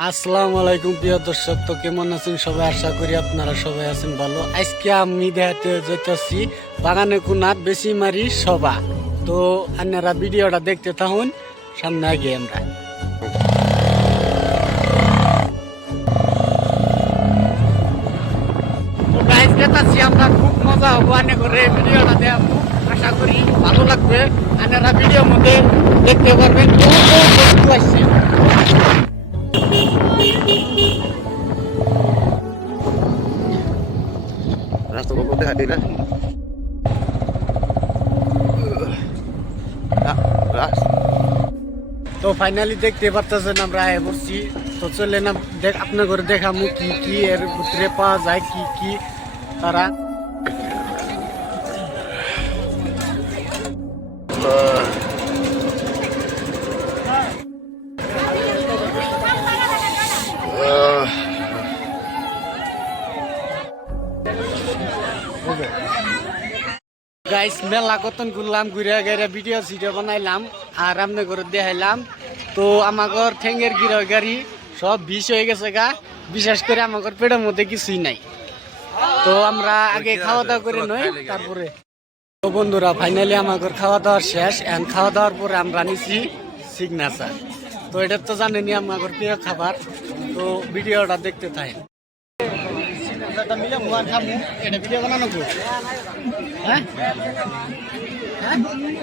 আসসালামু আলাইকুম, প্রিয় দর্শক। তো কেমন আছেন সবাই? আশা করি আপনারা সবাই আছেন ভালো। আজকে আমি দেখাতে যেতেছি বাগানে কোনার বেশি মারি সবা তো আপনারা ভিডিওটা দেখতে থাকুন, সামনে আগে আমরা। আমরা খুব মজা হব আনে করে ভিডিওটা দেখাবো। আশা করি ভালো লাগবে। আপনারা ভিডিওর মধ্যে দেখতে পারবেন। বহু বহু বস্তু আসছে। রাস্তা বলতে দেখা দিই না তো ফাইনালি দেখতে পারতেছেন আমরা আয় পড়ছি তো চলে না দেখ আপনার করে দেখামু কি কি এর ভিতরে পাওয়া যায় কি কি তারা গাইস মেলা কতন ঘুরলাম ঘুরে গেরে ভিডিও সিডিও বানাইলাম আর আপনার করে দেখাইলাম। তো আমাগর ঠেঙ্গের গিরো গাড়ি সব বিষ হয়ে গেছে গা। বিশেষ করে আমাগর পেটের মধ্যে কিছুই নাই। তো আমরা আগে খাওয়া দাওয়া করে নই তারপরে। তো বন্ধুরা ফাইনালি আমাগর খাওয়া দাওয়া শেষ এখন খাওয়া দাওয়ার পরে আমরা নিছি সিগনেচার তো এটা তো জানেনি আমাগর প্রিয় খাবার। তো ভিডিওটা দেখতে থাকেন। সিগনেচারটা মিলে মুয়া খামু এটা ভিডিও বানানো কই? হ্যাঁ হ্যাঁ নিয়ে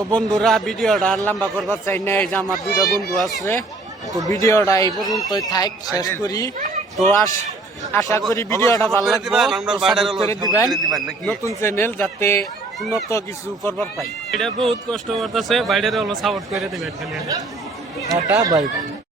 তো বন্ধুরা ভিডিওটা আর লম্বা করবার চাই না এই যে আমার দুইটা বন্ধু আছে। তো ভিডিওটা এই পর্যন্ত থাক শেষ করি। তো আস আশা করি ভিডিওটা ভালো লাগবে করে দিবেন নতুন চ্যানেল যাতে উন্নত কিছু করবার পাই। এটা বহুত কষ্ট করতেছে বাইরে হলো সাপোর্ট করে দিবেন খালি। Tata bye